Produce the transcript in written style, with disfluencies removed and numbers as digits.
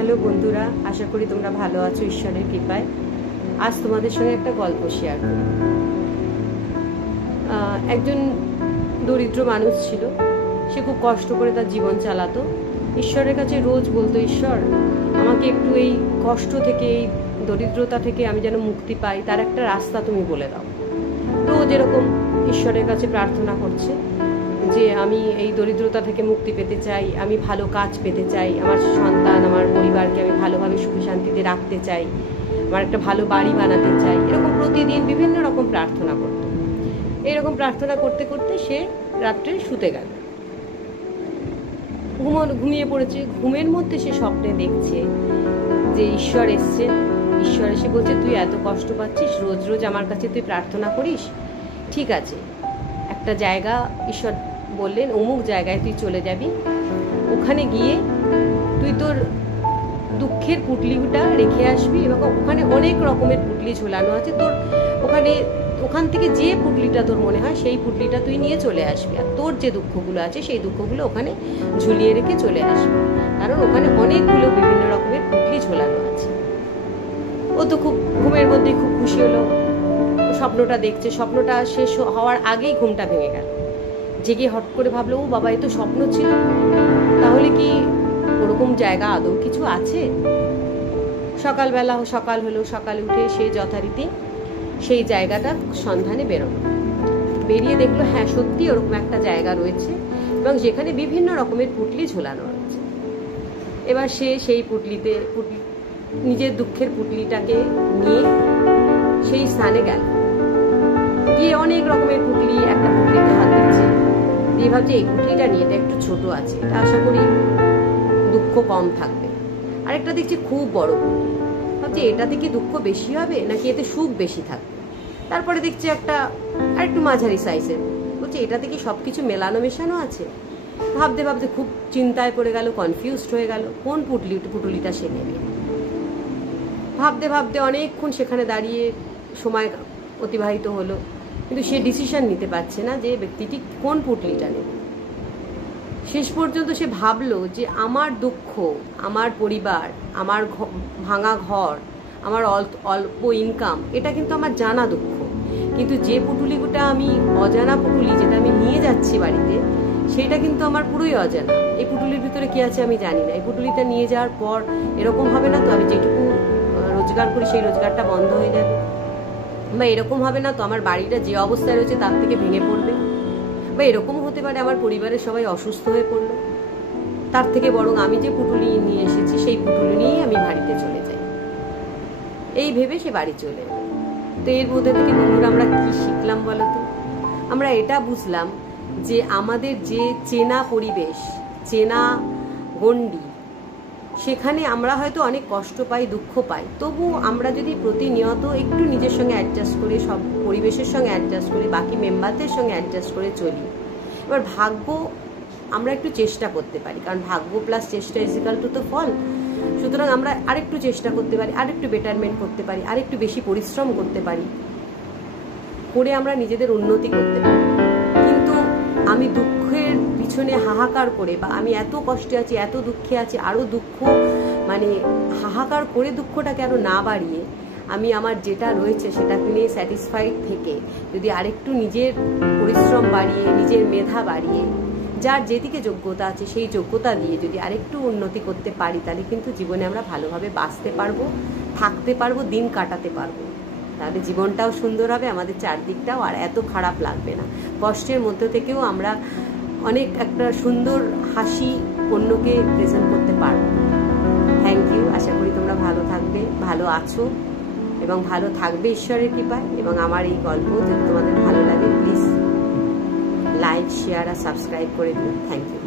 Hello বন্ধুরা, আশা করি তোমরা ভালো আছো ঈশ্বরের কৃপায়। আজ তোমাদের সঙ্গে একটা গল্প শেয়ার করি। একজন দরিদ্র মানুষ ছিল, সে খুব কষ্ট করে তার জীবন চালাতো। ঈশ্বরের কাছে রোজ বলতো, ঈশ্বর আমাকে একটু এই কষ্ট থেকে, এই দরিদ্রতা থেকে আমি যেন মুক্তি পাই, তার একটা রাস্তা তুমি বলে দাও। রোজ এরকম ঈশ্বরের কাছে প্রার্থনা করছে যে আমি এই দরিদ্রতা থেকে মুক্তি পেতে চাই, আমি ভালো কাজ পেতে চাই, আমার সন্তান আমার পরিবারকে আমি ভালোভাবে সুখে শান্তিতে রাখতে চাই, আমার একটা ভালো বাড়ি বানাতে চাই। এরকম প্রতিদিন বিভিন্ন রকম প্রার্থনা করত। এইরকম প্রার্থনা করতে করতে সে রাত্রে শুতে গেল, ঘুমিয়ে পড়েছে। ঘুমের মধ্যে সে স্বপ্নে দেখছে যে ঈশ্বর এসছে। ঈশ্বর এসে বলছে, তুই এত কষ্ট পাচ্ছিস, রোজ রোজ আমার কাছে তুই প্রার্থনা করিস, ঠিক আছে একটা জায়গা ঈশ্বর বললেন অমুক জায়গায় তুই চলে যাবি, ওখানে গিয়ে তুই তোর দুঃখের পুটলিটা রেখে আসবি এবং ওখানে অনেক রকমের পুটলি ঝোলানো আছে, তোর ওখান থেকে যে পুটলিটা তোর মনে হয় সেই পুটলিটা তুই নিয়ে চলে আসবি, আর তোর যে দুঃখগুলো আছে সেই দুঃখগুলো ওখানে ঝুলিয়ে রেখে চলে আসবি, কারণ ওখানে অনেকগুলো বিভিন্ন রকমের পুটলি ঝোলানো আছে। ও তো খুব ঘুমের মধ্যেই খুব খুশি হলো, স্বপ্নটা দেখছে। স্বপ্নটা শেষ হওয়ার আগেই ঘুমটা ভেঙে গেল। জেগে হট করে ভাবলো, ও বাবা, এ তো স্বপ্ন ছিল, তাহলে কি ওরকম জায়গা আদৌ কিছু আছে? সকাল হলো, সকালে উঠে সে যথারীতি সেই জায়গাটা সন্ধানে বেরোলো। বেরিয়ে দেখলো হ্যাঁ সত্যি ওরকম একটা জায়গা রয়েছে এবং যেখানে বিভিন্ন রকমের পুটলি ঝোলানো রয়েছে। এবার সে সেই নিজের দুঃখের পুটলিটাকে নিয়ে সেই স্থানে গেল। গিয়ে অনেক রকমের পুটলি, একটা পুটলিতে হাত দিচ্ছে, দিয়ে ভাবছে এই পুটলিটা নিয়ে, এটা একটু ছোট আছে, এটা আশা করি দুঃখ কম থাকবে। আরেকটা দেখছি খুব বড় পুটলি, ভাবছে এটাতে কি দুঃখ বেশি হবে নাকি এতে সুখ বেশি থাকবে। তারপরে দেখছে একটা আরেকটু মাঝারি সাইজের, বলছে এটাতে কি সবকিছু মেলানো মেশানো আছে। ভাবতে ভাবতে খুব চিন্তায় পড়ে গেল, কনফিউজড হয়ে গেল কোন পুটলিটা সে নেবে। ভাবতে ভাবতে অনেকক্ষণ সেখানে দাঁড়িয়ে সময় অতিবাহিত হলো, কিন্তু সে ডিসিশন নিতে পারছে না যে ব্যক্তিটি কোন পুটলিটা নেবে। শেষ পর্যন্ত সে ভাবলো যে আমার দুঃখ, আমার পরিবার, আমার ভাঙা ঘর, আমার অল্প ইনকাম, এটা কিন্তু আমার জানা দুঃখ, কিন্তু যে পুটুলিটা আমি অজানা পুটুলি, যেটা আমি নিয়ে যাচ্ছি বাড়িতে, সেটা কিন্তু আমার পুরোই অজানা। এই পুটুলির ভিতরে কি আছে আমি জানি না। এই পুটুলিটা নিয়ে যাওয়ার পর এরকম হবে না তো আমি যেটুকু রোজগার করি সেই রোজগারটা বন্ধ হয়ে যাবে, বা এরকম হবে না তো আমার বাড়িটা যে অবস্থায় রয়েছে তার থেকে ভেঙে পড়বে, বা এরকম হতে পারে আমার পরিবারের সবাই অসুস্থ হয়ে পড়লো, তার থেকে বরং আমি যে পুটুলি নিয়ে এসেছি সেই পুটুলি নিয়েই আমি বাড়িতে চলে যাই। এই ভেবে সে বাড়ি চলে এলো। তো এর মধ্যে থেকে বন্ধুরা আমরা কি শিখলাম বলো তো? আমরা এটা বুঝলাম যে আমাদের যে চেনা পরিবেশ, চেনা গণ্ডি, সেখানে আমরা হয়তো অনেক কষ্ট পাই, দুঃখ পাই, তবু আমরা যদি প্রতিনিয়ত একটু নিজের সঙ্গে অ্যাডজাস্ট করে, সব পরিবেশের সঙ্গে অ্যাডজাস্ট করে, বাকি মেম্বারদের সঙ্গে অ্যাডজাস্ট করে চলি, এবার ভাগ্য আমরা একটু চেষ্টা করতে পারি, কারণ ভাগ্য প্লাস চেষ্টা ইজ ইকুয়াল টু তো ফল। সুতরাং আমরা আরেকটু চেষ্টা করতে পারি, আরেকটু বেটারমেন্ট করতে পারি, আরেকটু বেশি পরিশ্রম করতে পারি, করে আমরা নিজেদের উন্নতি করতে পারি। কিন্তু আমি দুঃখের পিছনে হাহাকার করে, বা আমি এত কষ্টে আছি, এত দুঃখে আছি, আরো দুঃখ মানে হাহাকার করে দুঃখটাকে আরো না বাড়িয়ে আমি আমার যেটা রয়েছে সেটাকে নিয়ে স্যাটিসফাইড থেকে যদি আরেকটু নিজের পরিশ্রম বাড়িয়ে, নিজের মেধা বাড়িয়ে, যার যেদিকে যোগ্যতা আছে সেই যোগ্যতা দিয়ে যদি আরেকটু উন্নতি করতে পারি, তাহলে কিন্তু জীবনে আমরা ভালোভাবে বাঁচতে পারবো, থাকতে পারবো, দিন কাটাতে পারবো। তাহলে জীবনটাও সুন্দর হবে, আমাদের চারদিকটাও আর এত খারাপ লাগবে না। কষ্টের মধ্যে থেকেও আমরা অনেক একটা সুন্দর হাসি অন্যকে প্রেজেন্ট করতে পারবো। Thank you. আশা করি তোমরা ভালো থাকবে, ভালো আছো এবং ভালো থাকবে ঈশ্বরের কৃপায়। এবং আমার এই গল্প যদি তোমাদের ভালো লাগে, প্লিজ লাইক, শেয়ার আর সাবস্ক্রাইব করে দিও। Thank you.